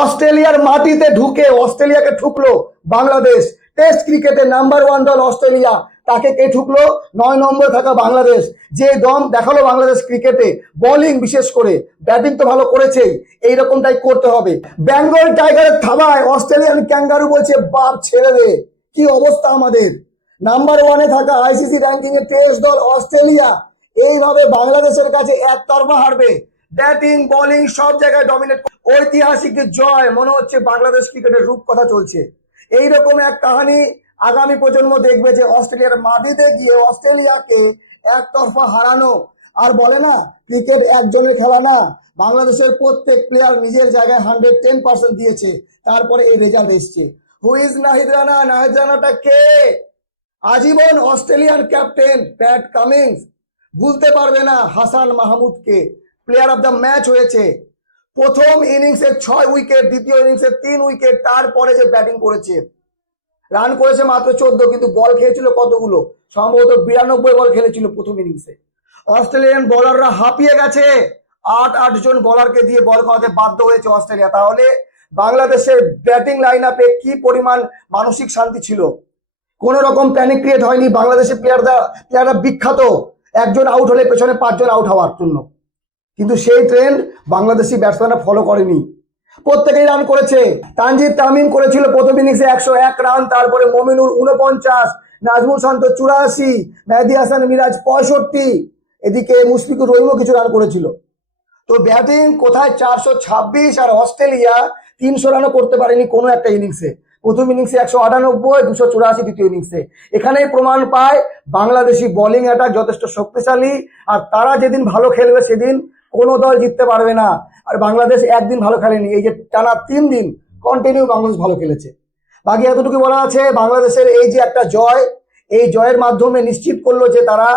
অস্ট্রেলিয়ার মাটিতে ঢুকে অস্ট্রেলিয়াকে ঠুকলো বাংলাদেশ। টেস্ট ক্রিকেটে নাম্বার 1 দল অস্ট্রেলিয়া, তাকে কে ঠুকলো? 9 নম্বরে থাকা বাংলাদেশ। যে দম দেখালো বাংলাদেশ ক্রিকেটে, বোলিং বিশেষ করে, ব্যাটিং তো ভালো করেছেই, এইরকমটাই করতে হবে। বেঙ্গল টাইগারের থাবায় অস্ট্রেলিয়ান ক্যাঙ্গারু বলছে বাপ ছেড়ে দে। কি অবস্থা আমাদের! নাম্বার 1-এ থাকা আইসিসি র্যাঙ্কিং এর টেস্ট দল অস্ট্রেলিয়া এইভাবে বাংলাদেশের কাছে একতরফা হারবে। ব্যাটিং বোলিং সব জায়গায় ডমিনেট। ঐতিহাসিক জয়, মনে হচ্ছে বাংলাদেশ ক্রিকেটের রূপকথা চলছে। এইরকম এক কাহিনী আগামী প্রজন্ম দেখবে, যে অস্ট্রেলিয়ার মাটিতে গিয়ে অস্ট্রেলিয়াকে একতরফা হারানো। আর বলে না, ক্রিকেট একজনের খেলা না, বাংলাদেশের প্রত্যেক প্লেয়ার নিজের জায়গায় 110% দিয়েছে, তারপরে এই রেজাল্ট এসছে। Who is Nahid Rana? নাহিদ রানাটা কে? আজীবন অস্ট্রেলিয়ান ক্যাপ্টেন প্যাট কামিন্স ভুলতে পারবে না হাসান মাহমুদকে। প্লেয়ার অফ দ্য ম্যাচ হয়েছে। প্রথম ইনিংসে 6 উইকেট, দ্বিতীয় ইনিংসে 3 উইকেট, তারপরে যে ব্যাটিং করেছে, রান করেছে মাত্র 14, কিন্তু বল খেয়েছিল কতগুলো? সম্ভবত 92 বল খেলেছিল প্রথম ইনিংসে। অস্ট্রেলিয়ান বোলাররা হাঁপিয়ে গেছে। 8 জন বোলারকে দিয়ে বল করাতে বাধ্য হয়েছে অস্ট্রেলিয়া। তাহলে বাংলাদেশের ব্যাটিং লাইন আপে কি পরিমাণ মানসিক শান্তি ছিল? কোন রকম প্যানিক ক্রিয়েট হয়নি। বাংলাদেশের প্লেয়াররা বিখ্যাত একজন আউট হলে পেছনে 5 জন আউট হওয়ার জন্য, কিন্তু সেই ট্রেন্ড বাংলাদেশি ব্যাটসম্যানরা ফলো করেনি। প্রত্যেকেই রান করেছে। তানজিদ তামিম করেছিল প্রথম ইনিংসে 101 রান, তারপরে মমিনুল 49, নাজমুল শান্ত 84, মেহেদী হাসান মিরাজ 65, এদিকে মুশফিকুর রহিমও কিছু রান করেছিল। তো ব্যাটিং কোথায় 426, আর অস্ট্রেলিয়া 300 রানও করতে পারেনি কোনো একটা ইনিংসে। প্রথম ইনিংসে 198, 284 দ্বিতীয় ইনিংসে। এখানেই প্রমাণ পায় বাংলাদেশি বোলিং অ্যাটাক যথেষ্ট শক্তিশালী, আর তারা যেদিন ভালো খেলবে সেদিন কোনো দল জিততে পারবে না। আর বাংলাদেশ একদিন ভালো খেলেনি, এই যে টানা 3 দিন কন্টিনিউ বাংলাদেশ ভালো খেলেছে। বাকি এতটুকু বলা আছে, বাংলাদেশের এই যে একটা জয়, এই জয়ের মাধ্যমে নিশ্চিত করলো যে তারা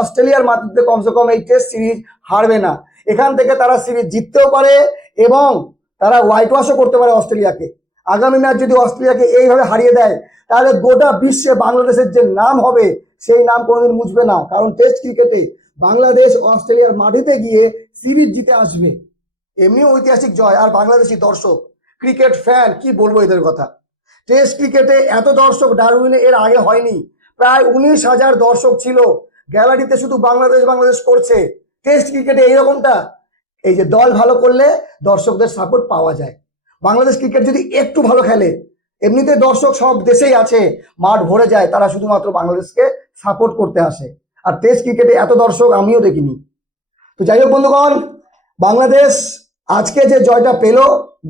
অস্ট্রেলিয়ার মাটিতে কমসে কম এই টেস্ট সিরিজ হারবে না। এখান থেকে তারা সিরিজ জিততেও পারে এবং তারা হোয়াইট ওয়াশও করতে পারে অস্ট্রেলিয়াকে। আগামী ম্যাচ যদি অস্ট্রেলিয়াকে এইভাবে হারিয়ে দেয়, তাহলে গোটা বিশ্বে বাংলাদেশের যে নাম হবে সেই নাম কোনোদিন মুছবে না। কারণ টেস্ট ক্রিকেটে বাংলাদেশ অস্ট্রেলিয়ার মাটিতে গিয়ে সিরিজ জিতে আসবে, এমনিও ঐতিহাসিক জয়। আর বাংলাদেশি দর্শক, ক্রিকেট ফ্যান, কি বলবো এদের কথা। টেস্ট ক্রিকেটে এত দর্শক ডারউইনে এর আগে হয়নি। প্রায় 19,000 দর্শক ছিল গ্যালারিতে, শুধু বাংলাদেশ বাংলাদেশ করছে। টেস্ট ক্রিকেটে এইরকমটা, এই যে দল ভালো করলে দর্শকদের সাপোর্ট পাওয়া যায়। বাংলাদেশ ক্রিকেট যদি একটু ভালো খেলে, এমনিতে দর্শক সব দেশেই আছে, মাঠ ভরে যায়, তারা শুধুমাত্র বাংলাদেশকে সাপোর্ট করতে আসে। আর টেস্ট ক্রিকেটে এত দর্শক আমিও দেখিনি। তো যাই হোক বন্ধুগণ, বাংলাদেশ আজকে যে জয়টা পেল,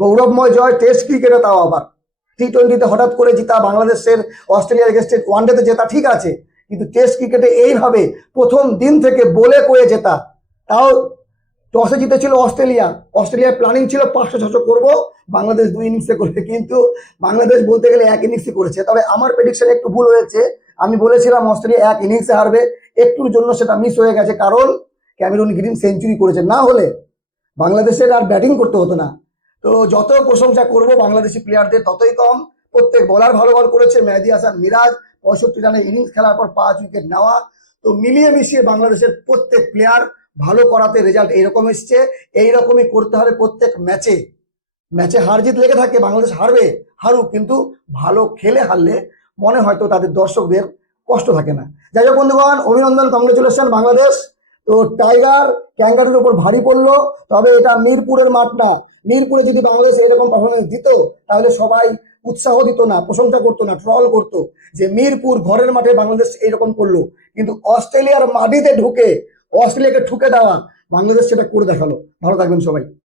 গৌরবময় জয় টেস্ট ক্রিকেটে, তাও আবার টি20তে হঠাৎ করে জিতা, বাংলাদেশের অস্ট্রেলিয়ার এগেইনস্টে ওয়ানডেতে জেতা ঠিক আছে, কিন্তু টেস্ট ক্রিকেটে এইভাবে প্রথম দিন থেকে বলে কয়ে জেতা, তাও টসে জিতেছিল অস্ট্রেলিয়া। অস্ট্রেলিয়ার প্ল্যানিং ছিল 500-600 করবো, বাংলাদেশ 2 ইনিংসে করবে, কিন্তু বাংলাদেশ বলতে গেলে 1 ইনিংসে করেছে। তবে আমার প্রেডিকশন একটু ভুল হয়েছে, আমি বলেছিলাম অস্ট্রেলিয়া 1 ইনিংসে হারবে, একটুর জন্য সেটা মিস হয়ে গেছে, কারণ ক্যামেরুন গ্রিন সেঞ্চুরি করেছে, না হলে বাংলাদেশের আর ব্যাটিং করতে হতো না। তো যত প্রশংসা করব বাংলাদেশি প্লেয়ারদের ততই কম। প্রত্যেক বোলার ভালো বল করেছে। মেহেদী হাসান মিরাজ 65 রানের ইনিংস খেলার পর 5 উইকেট নেওয়া। তো মিলিয়ে মিশিয়ে বাংলাদেশের প্রত্যেক প্লেয়ার ভালো করাতে রেজাল্ট এইরকম এসছে। এইরকমই করতে হবে প্রত্যেক ম্যাচে। ম্যাচে হার জিত লেগে থাকে, বাংলাদেশ হারবে, হারুক, কিন্তু ভালো খেলে হারলে মনে হয়তো তাদের দর্শকদের কষ্ট থাকে না। যাই হোক বন্ধুগণ, অভিনন্দন, কংগ্রেচুলেশন বাংলাদেশ। তো টাইগার ক্যাঙ্গারুর উপর ভারী পড়লো, তবে এটা মিরপুরের মাঠ না। মিরপুরে যদি বাংলাদেশ এরকম পারফরমেন্স দিত, তাহলে সবাই উৎসাহ দিত না, প্রশংসা করতো না, ট্রল করতো যে মিরপুর ঘরের মাঠে বাংলাদেশ এইরকম করলো। কিন্তু অস্ট্রেলিয়ার মাটিতে ঢুকে অস্ট্রেলিয়াকে ঠুকে দেওয়া, বাংলাদেশ সেটা করে দেখালো। ভালো থাকবেন সবাই।